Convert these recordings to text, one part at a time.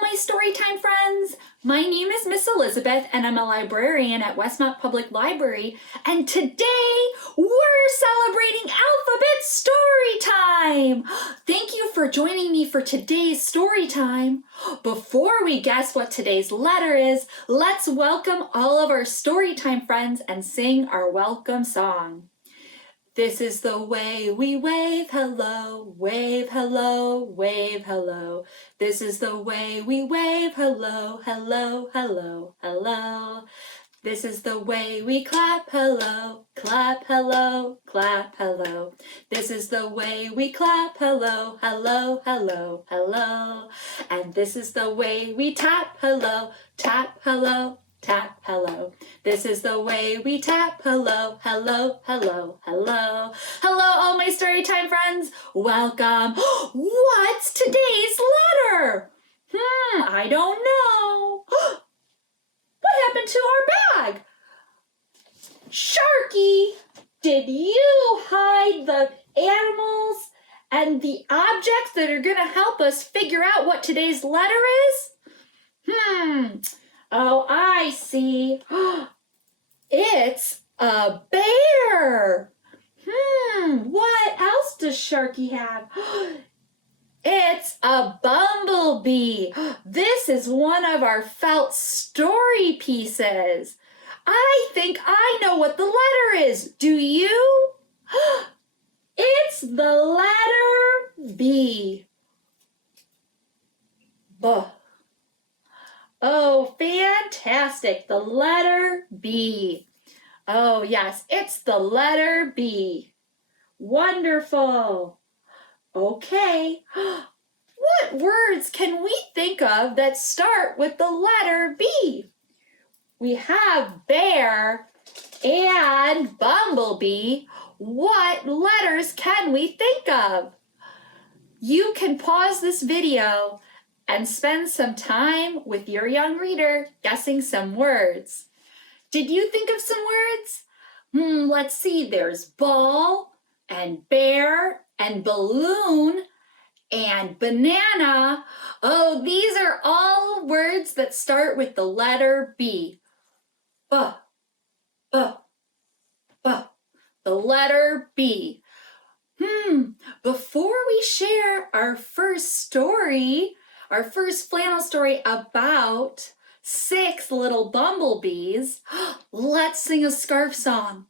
Hello, my Storytime friends! My name is Miss Elizabeth, and I'm a librarian at Westmont Public Library, and today we're celebrating Alphabet Storytime! Thank you for joining me for today's Storytime. Before we guess what today's letter is, let's welcome all of our Storytime friends and sing our welcome song. This is the way we wave hello, wave hello, wave hello. This is the way we wave hello, hello, hello, hello. This is the way we clap hello, clap hello, clap hello. This is the way we clap hello, hello, hello, hello. And this is the way we tap hello, tap hello, tap hello. This is the way we tap hello, hello, hello, hello. Hello, all my Storytime friends. Welcome. What's today's letter? I don't know. What happened to our bag? Sharky, did you hide the animals and the objects that are gonna help us figure out what today's letter is? Oh, I see. It's a bear. What else does Sharky have? It's a bumblebee. This is one of our felt story pieces. I think I know what the letter is. Do you? It's the letter B. Buh. Oh, fantastic. The letter B. Oh, yes, it's the letter B. Wonderful. Okay. What words can we think of that start with the letter B? We have bear and bumblebee. What letters can we think of? You can pause this video and spend some time with your young reader guessing some words. Did you think of some words? Let's see, there's ball and bear and balloon and banana. Oh, these are all words that start with the letter B. The letter B. Before we share our first story, our first flannel story about 6 little bumblebees, let's sing a scarf song.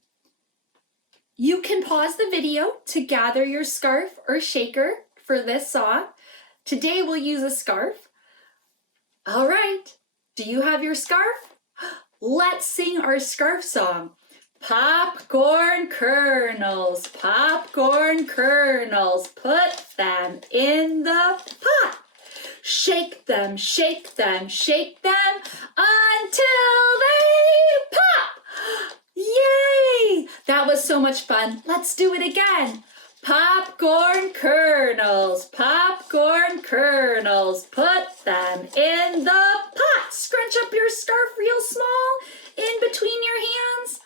You can pause the video to gather your scarf or shaker for this song. Today we'll use a scarf. All right, do you have your scarf? Let's sing our scarf song. Popcorn kernels, put them in the pot. Shake them, shake them, shake them until they pop. Yay! That was so much fun. Let's do it again. Popcorn kernels, put them in the pot. Scrunch up your scarf real small in between your hands.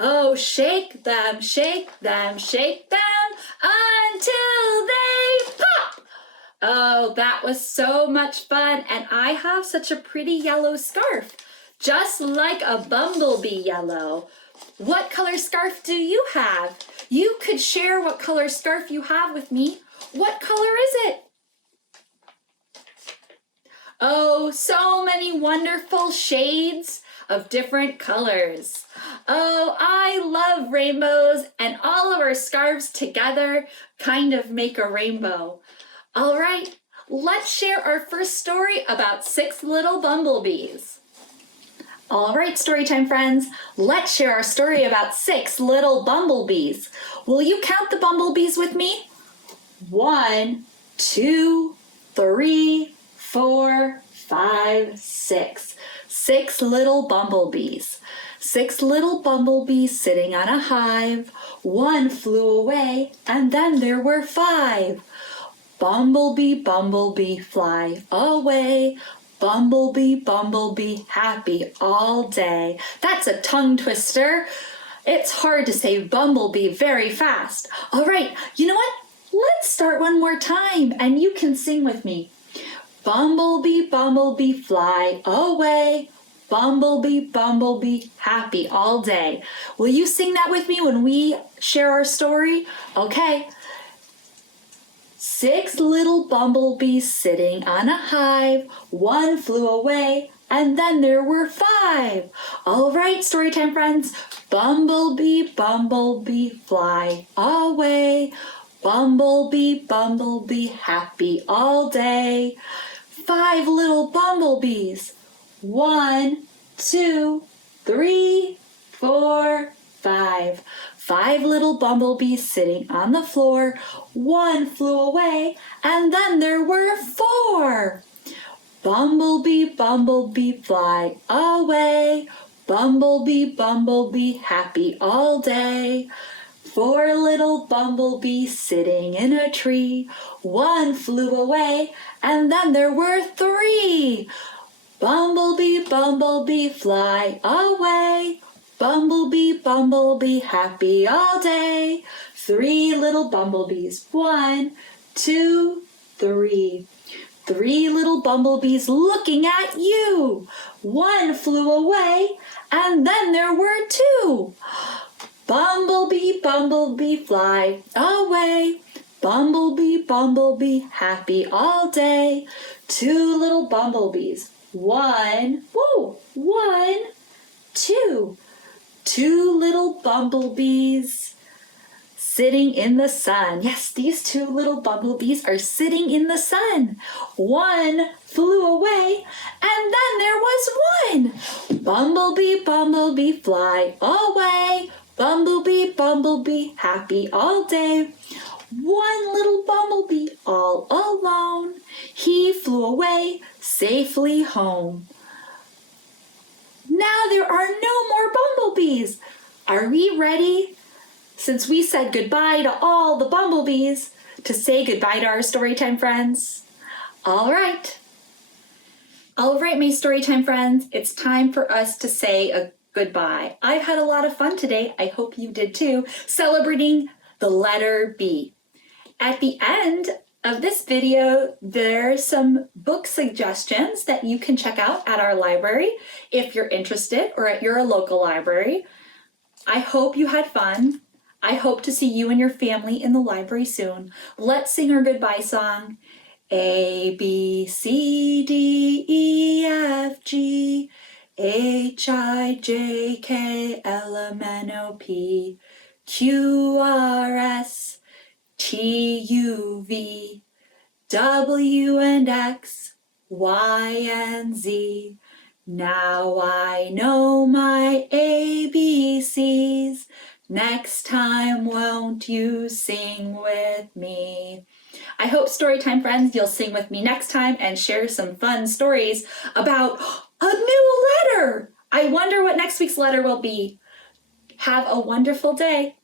Oh, shake them, shake them, shake them until they pop. Oh, that was so much fun, and I have such a pretty yellow scarf, just like a bumblebee yellow. What color scarf do you have? You could share what color scarf you have with me. What color is it? Oh, so many wonderful shades of different colors. Oh, I love rainbows, and all of our scarves together kind of make a rainbow. All right, let's share our first story about 6 little bumblebees. All right, Storytime friends, let's share our story about 6 little bumblebees. Will you count the bumblebees with me? 1, 2, 3, 4, 5, 6. 6 little bumblebees. 6 little bumblebees sitting on a hive. 1 flew away, and then there were 5. Bumblebee, bumblebee, fly away. Bumblebee, bumblebee, happy all day. That's a tongue twister. It's hard to say bumblebee very fast. All right, you know what? Let's start one more time, and you can sing with me. Bumblebee, bumblebee, fly away. Bumblebee, bumblebee, happy all day. Will you sing that with me when we share our story? Okay. 6 little bumblebees sitting on a hive. 1 flew away, and then there were 5. All right, storytime friends. Bumblebee, bumblebee, fly away. Bumblebee, bumblebee, happy all day. 5 little bumblebees. 1, 2, 3, 4, 5. 5 little bumblebees sitting on the floor. 1 flew away, and then there were 4. Bumblebee, bumblebee, fly away. Bumblebee, bumblebee, happy all day. 4 little bumblebees sitting in a tree. 1 flew away, and then there were 3. Bumblebee, bumblebee, fly away. Bumblebee, bumblebee, happy all day. 3 little bumblebees. 1, 2, 3. 3 little bumblebees looking at you. 1 flew away, and then there were 2. Bumblebee, bumblebee, fly away. Bumblebee, bumblebee, happy all day. 2 little bumblebees. 1, 2. 2 little bumblebees sitting in the sun. Yes, these 2 little bumblebees are sitting in the sun. 1 flew away, and then there was 1. Bumblebee, bumblebee, fly away. Bumblebee, bumblebee, happy all day. 1 little bumblebee all alone. He flew away safely home. Now there are no more bumblebees. Are we ready? Since we said goodbye to all the bumblebees, to say goodbye to our storytime friends. All right, my storytime friends, it's time for us to say a goodbye. I've had a lot of fun today. I hope you did too, celebrating the letter B. At the end of this video, there's some book suggestions that you can check out at our library if you're interested, or at your local library. I hope you had fun. I hope to see you and your family in the library soon. Let's sing our goodbye song. A, B, C, D, E, F, G, H, I, J, K, L, M, N, O, P, Q, R, S, T, U, V, W, and X, Y, and Z. Now I know my ABCs. Next time, won't you sing with me? I hope Storytime friends, you'll sing with me next time and share some fun stories about a new letter. I wonder what next week's letter will be. Have a wonderful day.